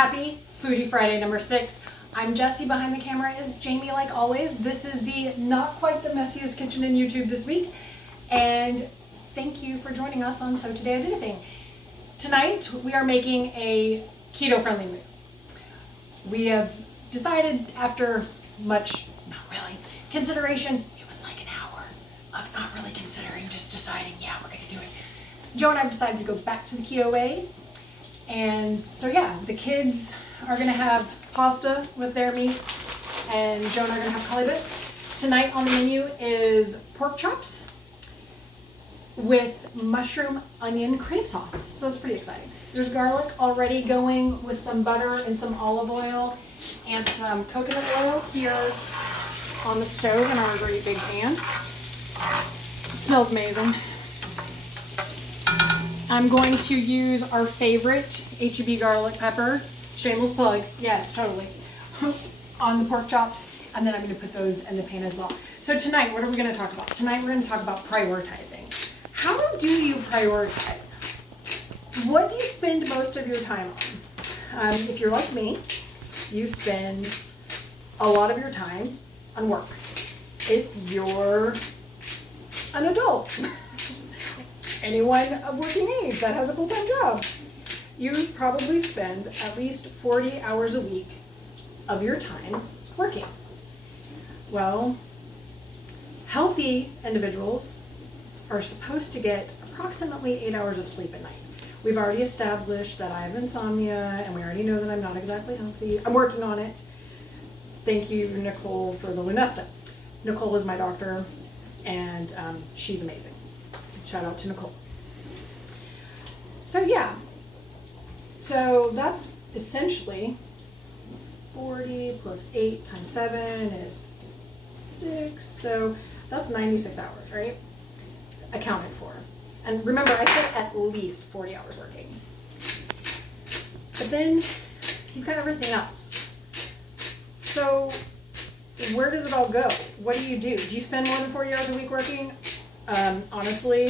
Happy Foody Friday number 6. I'm Jessie, behind the camera is Jamie like always. This is the not quite the messiest kitchen in YouTube this week, and thank you for joining us on So Today I Did a Thing. Tonight we are making a keto friendly meal. We have decided after much, not really, consideration, it was like an hour of not really considering, just deciding, yeah, we're gonna do it. Joe and I have decided to go back to the keto way. And so yeah, the kids are gonna have pasta with their meat, and Joe and I are gonna have caulibits. Tonight on the menu is pork chops with mushroom onion cream sauce. So that's pretty exciting. There's garlic already going with some butter and some olive oil and some coconut oil here on the stove in our great big pan. It smells amazing. I'm going to use our favorite H-E-B garlic pepper, shameless plug, yes, totally, on the pork chops, and then I'm going to put those in the pan as well. So tonight, what are we going to talk about? Tonight we're going to talk about prioritizing. How do you prioritize? What do you spend most of your time on? If you're like me, you spend a lot of your time on work. If you're an adult, anyone of working age that has a full-time job, you probably spend at least 40 hours a week of your time working. Well, healthy individuals are supposed to get approximately 8 hours of sleep at night. We've already established that I have insomnia, and we already know that I'm not exactly healthy. I'm working on it. Thank you, Nicole, for the Lunesta. Nicole is my doctor, and she's amazing. Shout out to Nicole. So yeah, so that's essentially 40 plus 8 times 7 is 6, so that's 96 hours, right? Accounted for. And remember, I said at least 40 hours working. But then you've got everything else. So where does it all go? What do? Do you spend more than 40 hours a week working? Honestly,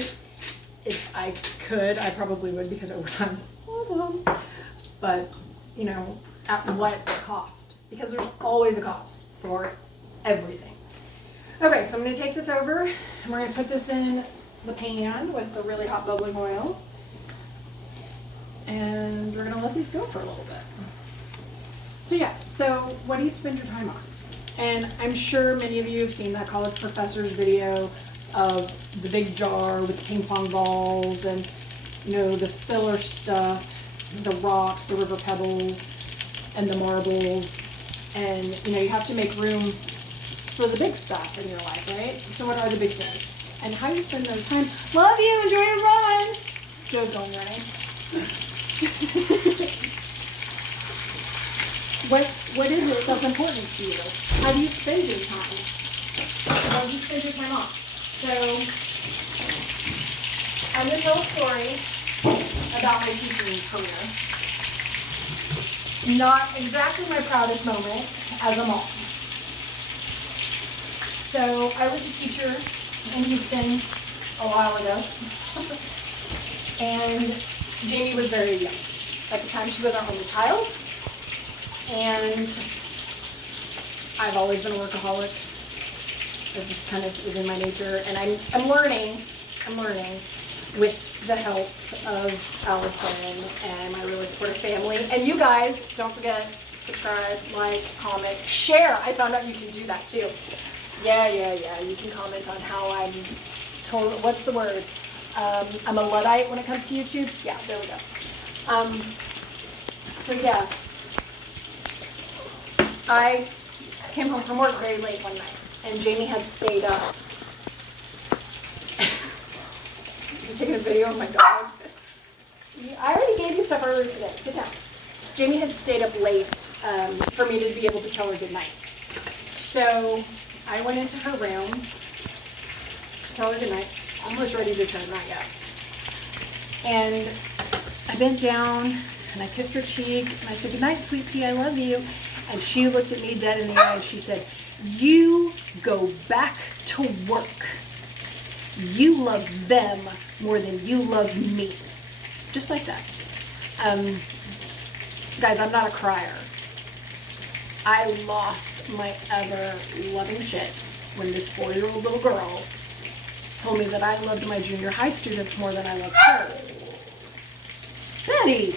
if I could, I probably would, because overtime's awesome. But, you know, at what cost? Because there's always a cost for everything. Okay, so I'm going to take this over, and we're going to put this in the pan with the really hot bubbling oil. And we're going to let these go for a little bit. So yeah, so what do you spend your time on? And I'm sure many of you have seen that college professor's video of the big jar with the ping pong balls and, you know, the filler stuff, the rocks, the river pebbles, and the marbles. And, you know, you have to make room for the big stuff in your life, right? So what are the big things? And how you spend those time? Love you, enjoy your run. Joe's going running. What is it that's important to you? How do you spend your time? How do you spend your time off? So, I'm going to tell a story about my teaching career. Not exactly my proudest moment as a mom. So, I was a teacher in Houston a while ago, and Jamie was very young. At the time, she was our only child, and I've always been a workaholic. It just kind of is in my nature, and I'm learning with the help of Allison and my really supportive family. And you guys, don't forget, subscribe, like, comment, share. I found out you can do that too. Yeah, you can comment on how I'm total, what's the word? I'm a Luddite when it comes to YouTube. Yeah, there we go. So yeah, I came home from work very late one night, and Jamie had stayed up. I'm taking a video of my dog. I already gave you stuff earlier today. Get down. Jamie had stayed up late for me to be able to tell her good night. So I went into her room to tell her good night. Almost ready to turn, not yet. And I bent down and I kissed her cheek and I said, "Good night, sweet pea, I love you." And she looked at me dead in the eye and she said, "You go back to work. You love them more than you love me." Just like that. Guys, I'm not a crier. I lost my ever-loving shit when this 4-year-old little girl told me that I loved my junior high students more than I loved her. Betty!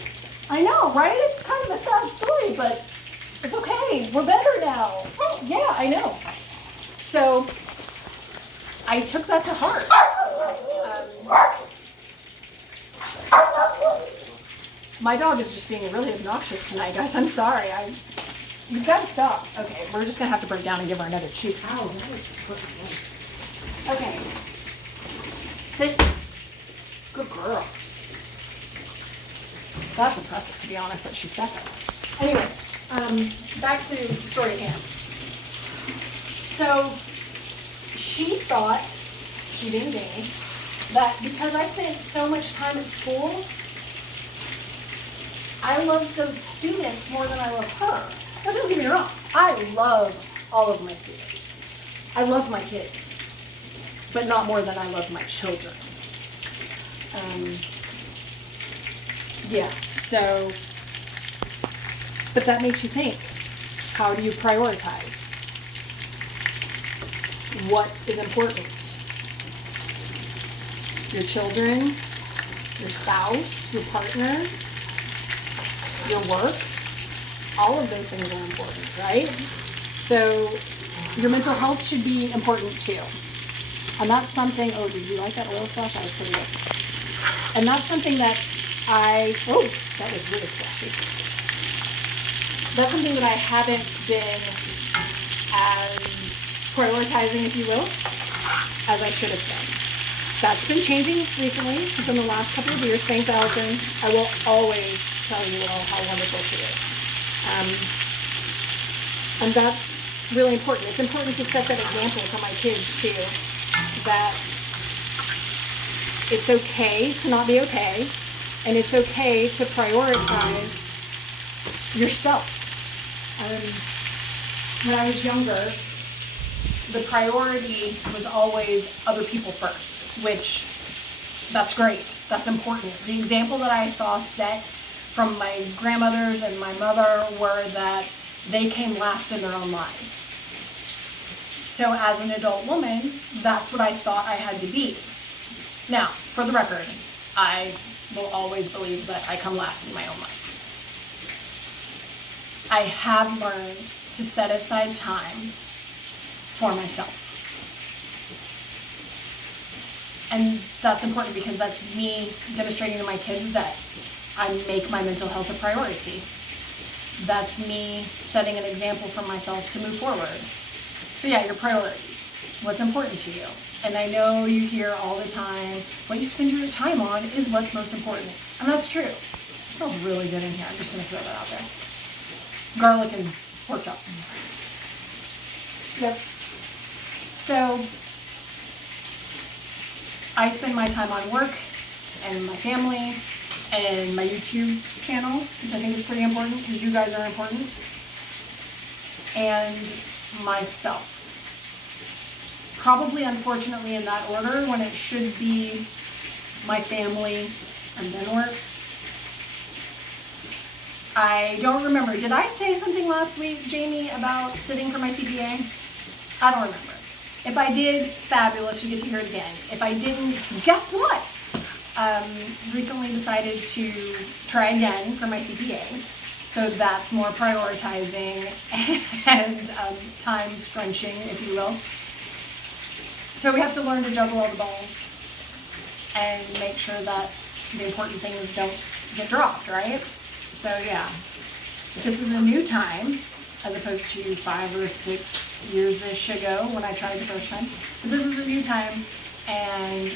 I know, right? It's kind of a sad story, but it's okay. We're better now. Yeah, I know. So, I took that to heart. My dog is just being really obnoxious tonight, guys. I'm sorry. You've got to stop. Okay, we're just going to have to break down and give her another chew. Ow, that was perfect noise. Okay. Sit. Good girl. That's impressive, to be honest, that she said that. Anyway, back to the story at hand. So, she thought, she being me, that because I spent so much time at school, I love those students more than I love her. Now, don't get me wrong. I love all of my students. I love my kids, but not more than I love my children. Yeah, so, but that makes you think, how do you prioritize? What is important? Your children, your spouse, your partner, your work, all of those things are important, right? So your mental health should be important too. And that's something, oh, did you like that oil splash? That was pretty good. And that's something that oh, that was really splashy. That's something that I haven't been as prioritizing, if you will, as I should have been. That's been changing recently, within the last couple of years. Thanks, Allison. I will always tell you all how wonderful she is. And that's really important. It's important to set that example for my kids too, that it's okay to not be okay, and it's okay to prioritize yourself. When I was younger, the priority was always other people first, which that's great. That's important. The example that I saw set from my grandmothers and my mother were that they came last in their own lives. So as an adult woman, that's what I thought I had to be. Now, for the record, I will always believe that I come last in my own life. I have learned to set aside time for myself. And that's important because that's me demonstrating to my kids that I make my mental health a priority. That's me setting an example for myself to move forward. So yeah, your priorities. What's important to you? And I know you hear all the time, what you spend your time on is what's most important. And that's true. It smells really good in here. I'm just going to throw that out there. Garlic and pork chop. Yep. So I spend my time on work and my family and my YouTube channel, which I think is pretty important because you guys are important, and myself. Probably, unfortunately, in that order, when it should be my family and then work. I don't remember. Did I say something last week, Jamie, about sitting for my CPA? I don't remember. If I did, fabulous, you get to hear it again. If I didn't, guess what? Recently decided to try again for my CPA. So that's more prioritizing and time scrunching, if you will. So we have to learn to juggle all the balls and make sure that the important things don't get dropped, right? So yeah, this is a new time as opposed to 5 or 6 years-ish ago when I tried the first time. But this is a new time, and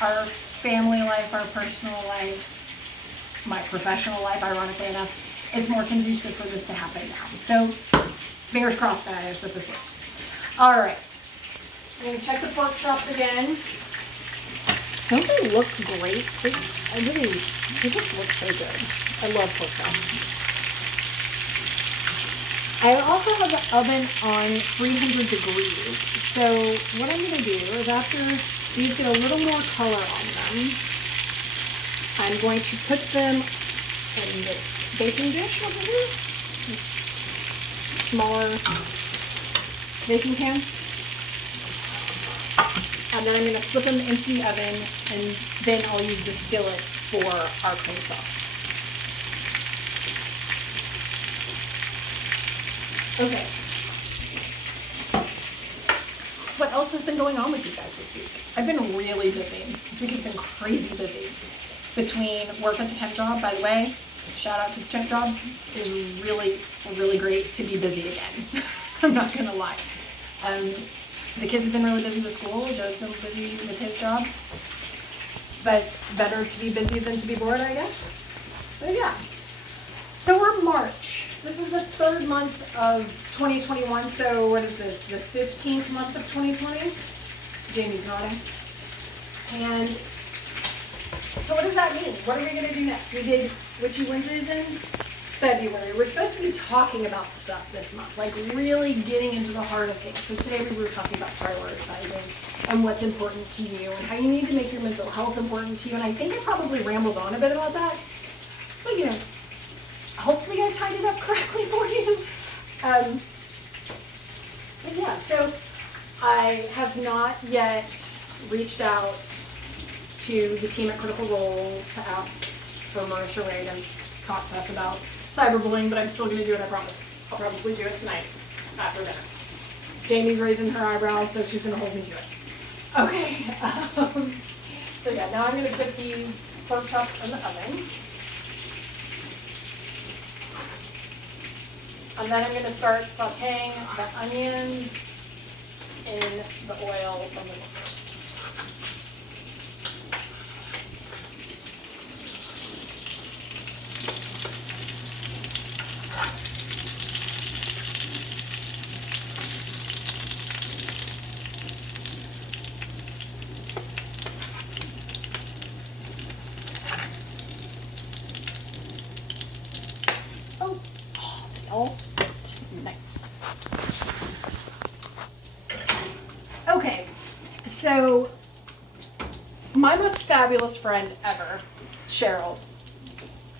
our family life, our personal life, my professional life, ironically enough, it's more conducive for this to happen now. So fingers crossed, guys, that this works. All right, I'm gonna check the pork chops again. Don't they look great? They just look so good. I love pork chops. I also have the oven on 300 degrees. So what I'm going to do is after these get a little more color on them, I'm going to put them in this baking dish over here. This smaller baking pan. And then I'm going to slip them into the oven, and then I'll use the skillet for our cream sauce. Okay. What else has been going on with you guys this week? I've been really busy. This week has been crazy busy. Between work at the temp job, by the way, shout out to the temp job, is really, really great to be busy again. I'm not gonna lie. The kids have been really busy with school. Joe's been busy with his job. But better to be busy than to be bored, I guess. So yeah. So we're March. This is the third month of 2021. So what is this? The 15th month of 2020? Jamie's nodding. And so what does that mean? What are we going to do next? We did Witchy Wednesdays in February. We're supposed to be talking about stuff this month, like really getting into the heart of things. So today we were talking about prioritizing and what's important to you and how you need to make your mental health important to you. And I think I probably rambled on a bit about that. But you know, hopefully I tied it up correctly for you. But yeah, so I have not yet reached out to the team at Critical Role to ask for Marisha Ray to talk to us about cyberbullying, but I'm still going to do it, I promise. I'll probably do it tonight after dinner. Jamie's raising her eyebrows, so she's going to hold me to it. Okay, so yeah, now I'm going to put these pork chops in the oven. And then I'm going to start sauteing the onions in the oil from the liquids. Nice. Okay, so my most fabulous friend ever, Cheryl,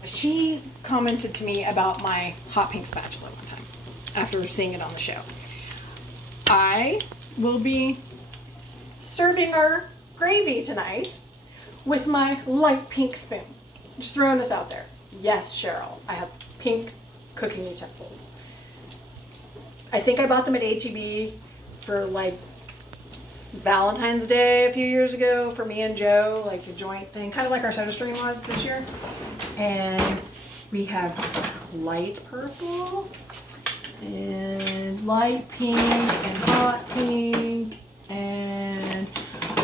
she commented to me about my hot pink spatula one time after seeing it on the show. I will be serving our gravy tonight with my light pink spoon. Just throwing this out there. Yes, Cheryl, I have pink cooking utensils. I think I bought them at H-E-B for like Valentine's Day a few years ago for me and Joe, like a joint thing, kind of like our soda stream was this year. And we have light purple and light pink and hot pink and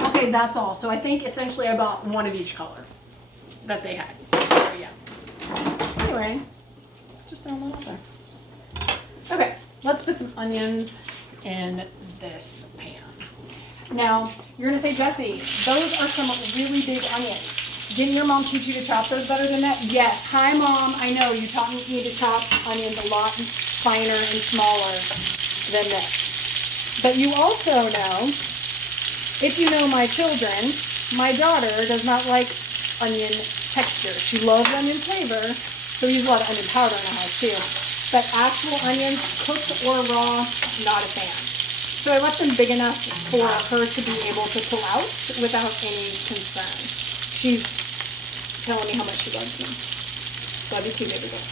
okay, that's all. So I think essentially I bought one of each color that they had. So yeah. Anyway, just throwing that out there. Okay, let's put some onions in this pan. Now, you're gonna say, Jessie, those are some really big onions. Didn't your mom teach you to chop those better than that? Yes. Hi, Mom. I know you taught me to chop onions a lot finer and smaller than this. But you also know, if you know my children, my daughter does not like onion texture. She loves onion flavor, so we use a lot of onion powder in our house too. But actual onions, cooked or raw, not a fan. So I left them big enough for her to be able to pull out without any concern. She's telling me how much she loves me. Love you too, baby girl.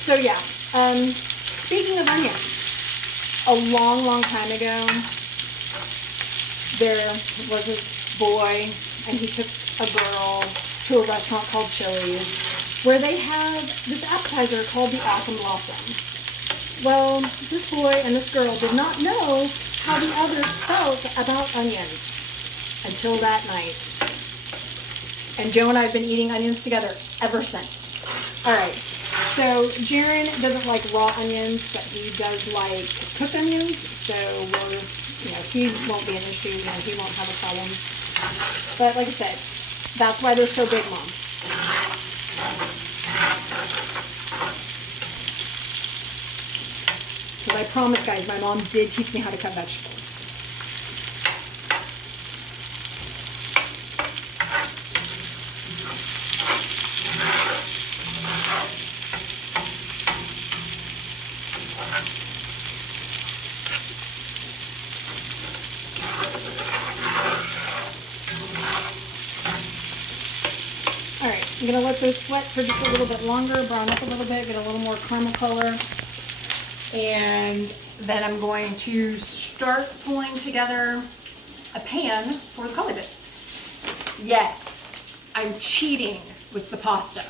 So yeah, speaking of onions, a long, long time ago, there was a boy and he took a girl to a restaurant called Chili's where they have this appetizer called the Awesome Blossom. Well, this boy and this girl did not know how the other felt about onions until that night. And Joe and I have been eating onions together ever since. All right, so Jaren doesn't like raw onions, but he does like cooked onions. So we're, he won't be an issue. He won't have a problem. But like I said, that's why they're so big, Mom. Because I promise, guys, my mom did teach me how to cut vegetables. gonna let those sweat for just a little bit longer, brown up a little bit, get a little more caramel color. And then I'm going to start pulling together a pan for the caulibits. Yes, I'm cheating with the pasta.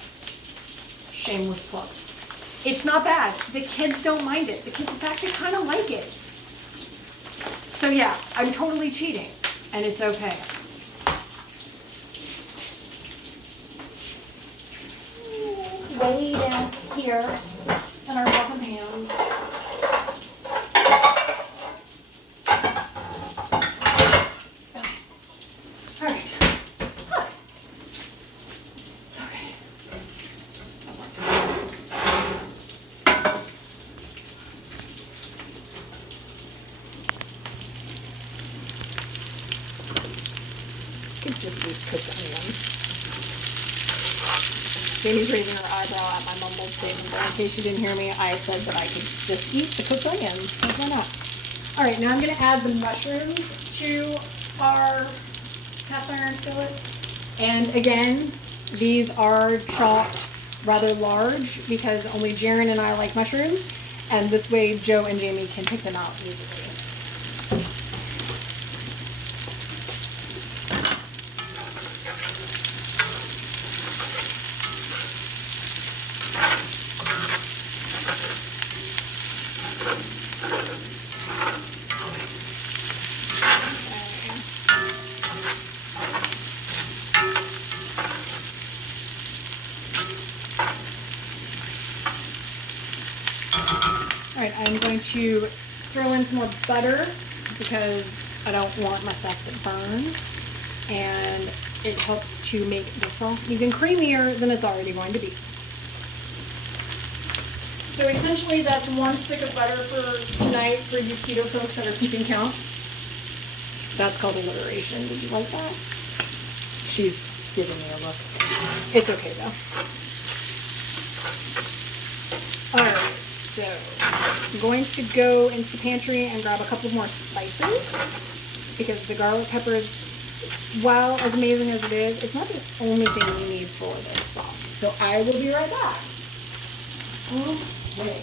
Shameless plug. It's not bad. The kids don't mind it. The kids, in fact, they kind of like it. So yeah, I'm totally cheating, and it's okay. Way down here in our pots and pans. All right. Huh. Okay. That's not too bad. Could just leave cooked onions. Jamie's raising her eyebrow at my mumbled statement, but in case you didn't hear me, I said that I could just eat the cooked onions, because why not? All right, now I'm going to add the mushrooms to our cast iron skillet. And again, these are chopped rather large because only Jaren and I like mushrooms, and this way Joe and Jamie can pick them out easily. All right, I'm going to throw in some more butter because I don't want my stuff to burn, and it helps to make the sauce even creamier than it's already going to be. So essentially that's 1 stick of butter for tonight for you keto folks that are keeping count. That's called alliteration. Did you like that? She's giving me a look. It's okay though. All right. So I'm going to go into the pantry and grab a couple more spices because the garlic peppers, while as amazing as it is, it's not the only thing you need for this sauce. So I will be right back. Okay.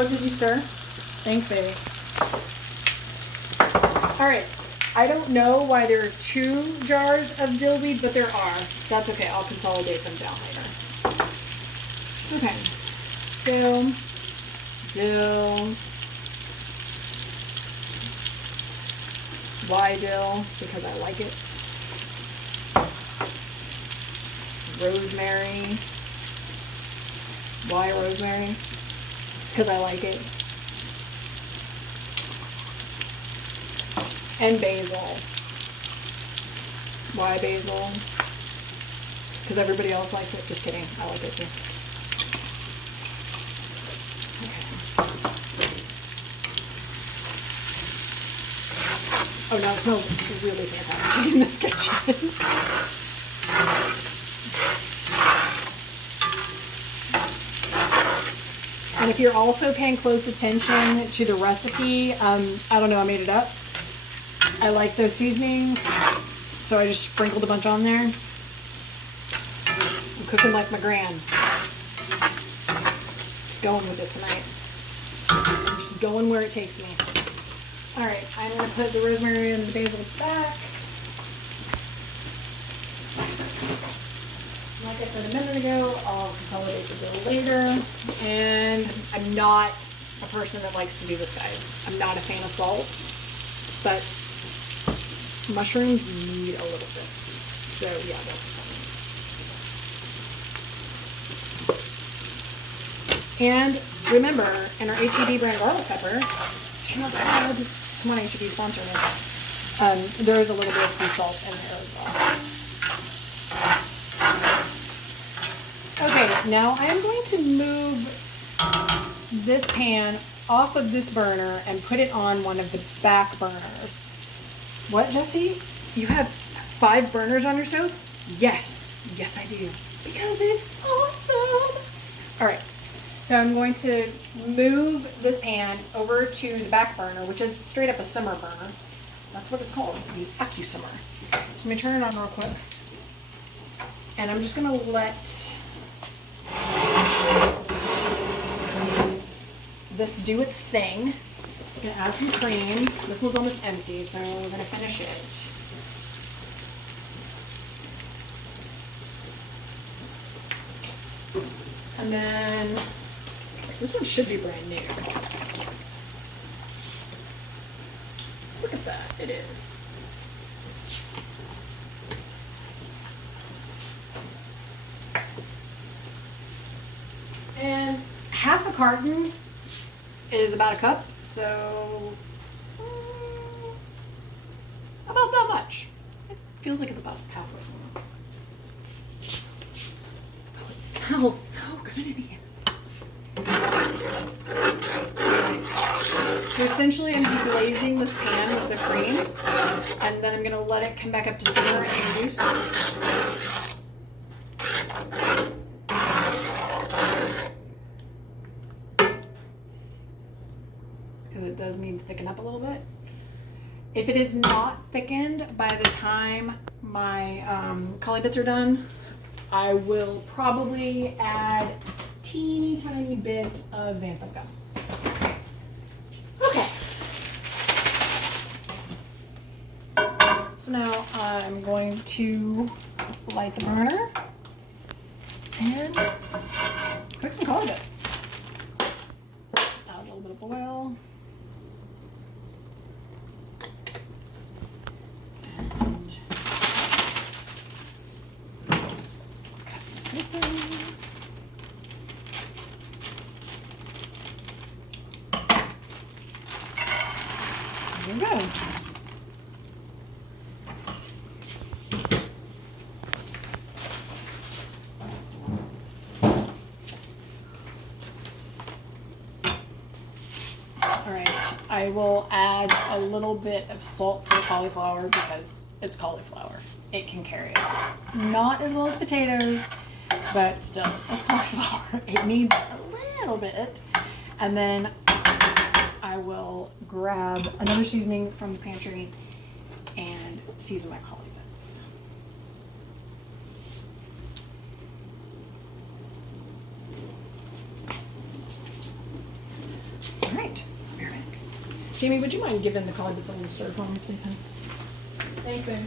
Oh, did you stir? Thanks, baby. All right. I don't know why there are 2 jars of dill weed, but there are. That's okay. I'll consolidate them down later. Okay. So, dill. Why dill? Because I like it. Rosemary. Why rosemary? Because I like it. And basil. Why basil? Because everybody else likes it. Just kidding. I like it too. Okay. Oh no, it smells really fantastic in this kitchen. And if you're also paying close attention to the recipe, I don't know, I made it up. I like those seasonings, so I just sprinkled a bunch on there. I'm cooking like my gran. Just going with it tonight. I'm just going where it takes me. All right, I'm gonna put the rosemary and the basil back. Like I said a minute ago, I'll consolidate the dill later. And I'm not a person that likes to do this, guys. I'm not a fan of salt, but mushrooms need a little bit. So yeah, that's fine. And remember, in our HEB brand garlic pepper, shameless ad, come on HEB sponsor me. There is a little bit of sea salt in there as well. Okay, now I am going to move this pan off of this burner and put it on one of the back burners. What, Jesse? You have 5 burners on your stove? Yes. Yes, I do. Because it's awesome. All right. So I'm going to move this pan over to the back burner, which is straight up a simmer burner. That's what it's called, the AccuSimmer. So let me turn it on real quick. And I'm just going to let this do its thing. I'm going to add some cream. This one's almost empty, so we're going to finish it. And then this one should be brand new. Look at that, it is. And half a carton is about a cup, so about that much. It feels like it's about halfway. Oh, it smells so good in here. So essentially I'm deglazing this pan with the cream, and then I'm going to let it come back up to simmer and reduce. Because it does need to thicken up a little bit. If it is not thickened by the time my caulibits are done, I will probably add a teeny tiny bit of xanthan gum. Okay. So now I'm going to light the burner and cook some caulibits. Add a little bit of oil. And cut this open. There we go. All right, I will add a little bit of salt to the cauliflower because it's cauliflower. It can carry it. Not as well as potatoes, but still, it's cauliflower. It needs a little bit. And then I will grab another seasoning from the pantry and season my caulibits. All right, be right back. Jamie, would you mind giving the caulibits a little stir for me, please, honey? Thanks, baby.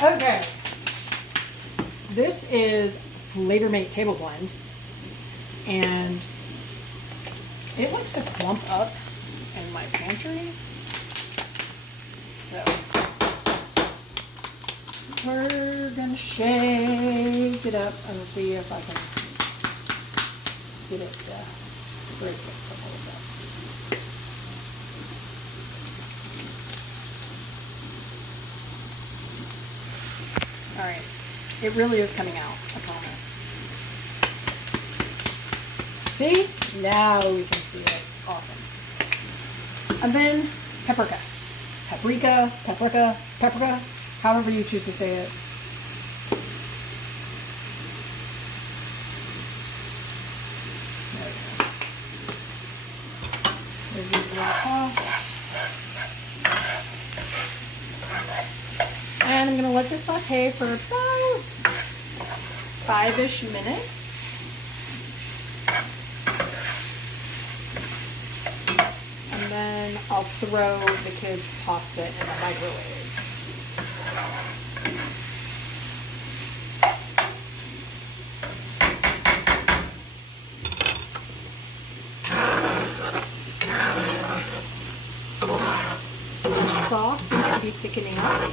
Okay, this is Flavor Mate Table Blend, and it likes to clump up in my pantry, so we're gonna shake it up and see if I can get it to break it a little bit. All right, it really is coming out, I promise. See? Now we can see it. Awesome. And then paprika. Paprika, however you choose to say it. There's these little tossed. And I'm going to let this saute for about 5-ish minutes. And then I'll throw the kids' pasta in the microwave. The sauce seems to be thickening up.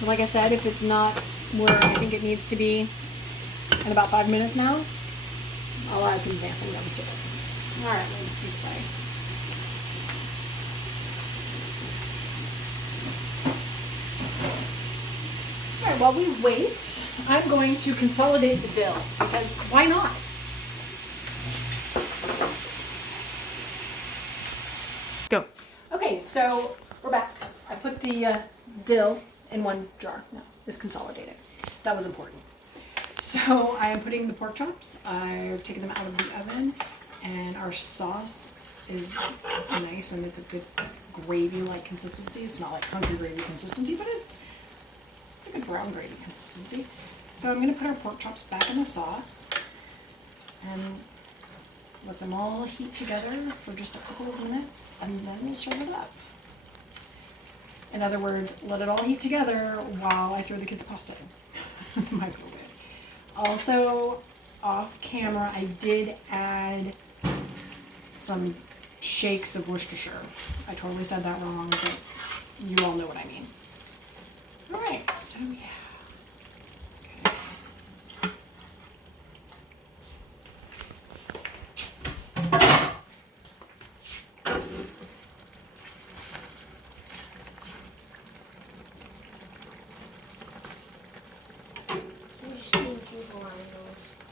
But like I said, if it's not where I think it needs to be in about 5 minutes now, I'll add some xanthan gum to it. Alright, let's keep playing. Alright, while we wait, I'm going to consolidate the dill, because why not? Go. Okay, so we're back. I put the dill in one jar. No, it's consolidated. That was important. So I am putting the pork chops. I've taken them out of the oven, and our sauce is nice, and it's a good gravy-like consistency. It's not like hunky gravy consistency, but it's a good brown gravy consistency. So I'm going to put our pork chops back in the sauce and let them all heat together for just a couple of minutes, and then we'll serve it up. In other words, let it all heat together while I throw the kids' pasta in the microwave. Also, off camera, I did add some shakes of Worcestershire. I totally said that wrong, but you all know what I mean. All right, so yeah.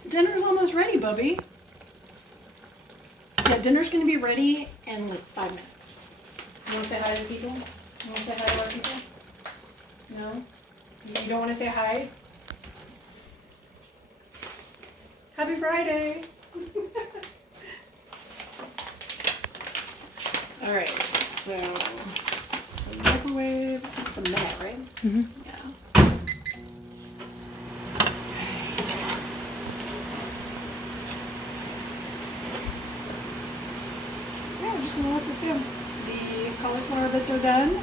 Dinner's almost ready, Bubby. Yeah, dinner's gonna be ready in like 5 minutes. You wanna say hi to people? You wanna say hi to our people? No? You don't wanna say hi? Happy Friday! Alright, so microwave, it's a minute, right? Mm-hmm. Yeah. We're just gonna let this go. The cauliflower bits are done.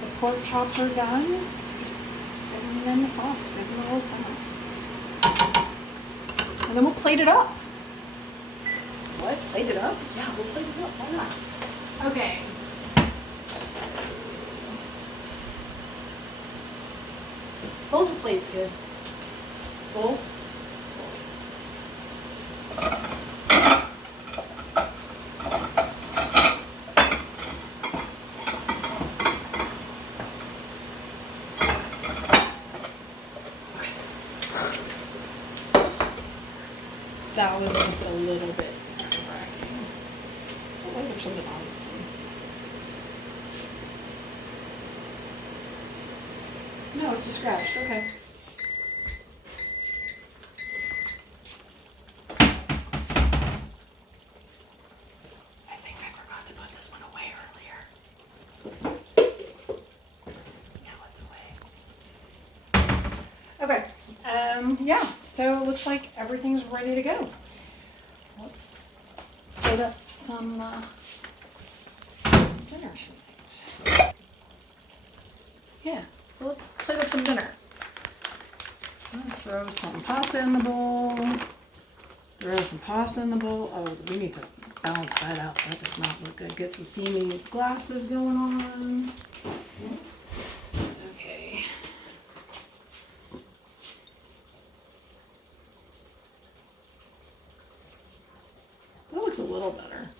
The pork chops are done. Just sitting in the sauce, making a little simmer. And then we'll plate it up. What? Plate it up? Yeah, we'll plate it up. Why not? Okay. Bowls or plates good? Bowls? That was just a little bit nerve-wracking. Don't like there's something on this one. No, it's just scratched. Okay. I think I forgot to put this one away earlier. Now it's away. Okay. Yeah, so it looks like everything's ready to go. Let's put up some dinner tonight. Yeah, so let's plate up some dinner. I'm gonna throw some pasta in the bowl. Throw some pasta in the bowl. Oh, we need to balance that out. That does not look good. Get some steamy glasses going on. Okay. That looks a little better.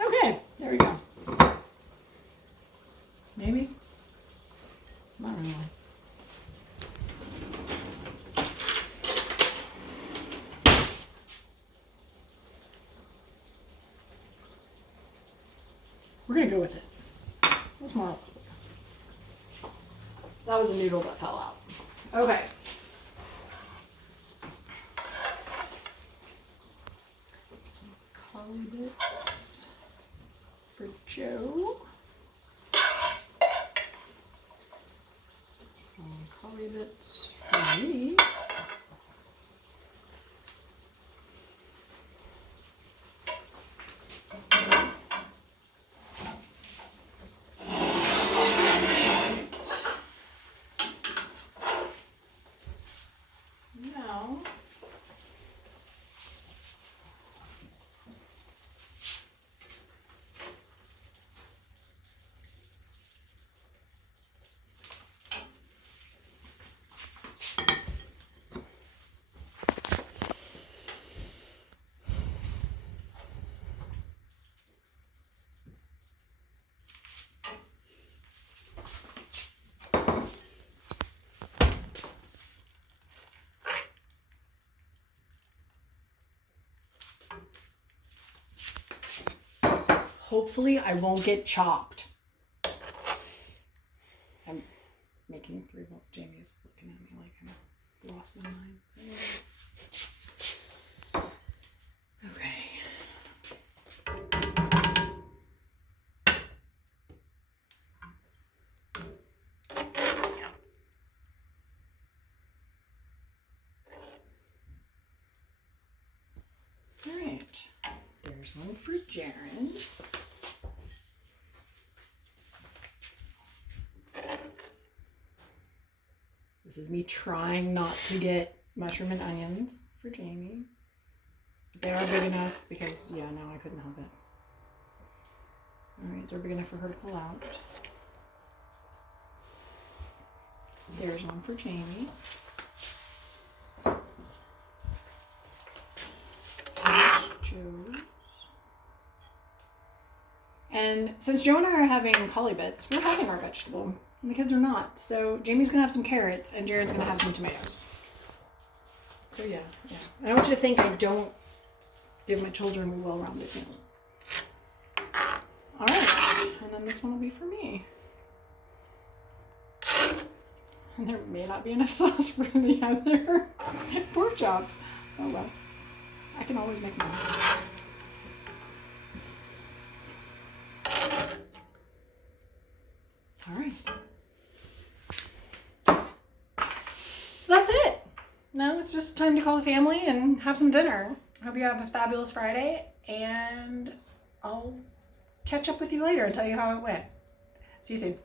Okay, there we go. Maybe? Not really. We're gonna go with it. That's more or less. That was a noodle that fell out. Okay. Maybe. Now, hopefully I won't get chopped. I'm making 3 bowl. Jamie's looking at me like I've lost my mind. Okay. All right. There's one for Jaren. This is me trying not to get mushroom and onions for Jamie. But they are big enough because, yeah, no, I couldn't help it. All right, they're big enough for her to pull out. There's one for Jamie. There's Joe's. And since Joe and I are having caulibits, we're having our vegetable. And the kids are not. So Jamie's going to have some carrots and Jaren's going to have some tomatoes. So yeah. I don't want you to think I don't give my children well-rounded meals. All right. And then this one will be for me. And there may not be enough sauce for the other pork chops. Oh well. I can always make more. All right. So that's it. Now it's just time to call the family and have some dinner. I hope you have a fabulous Friday, and I'll catch up with you later and tell you how it went. See you soon.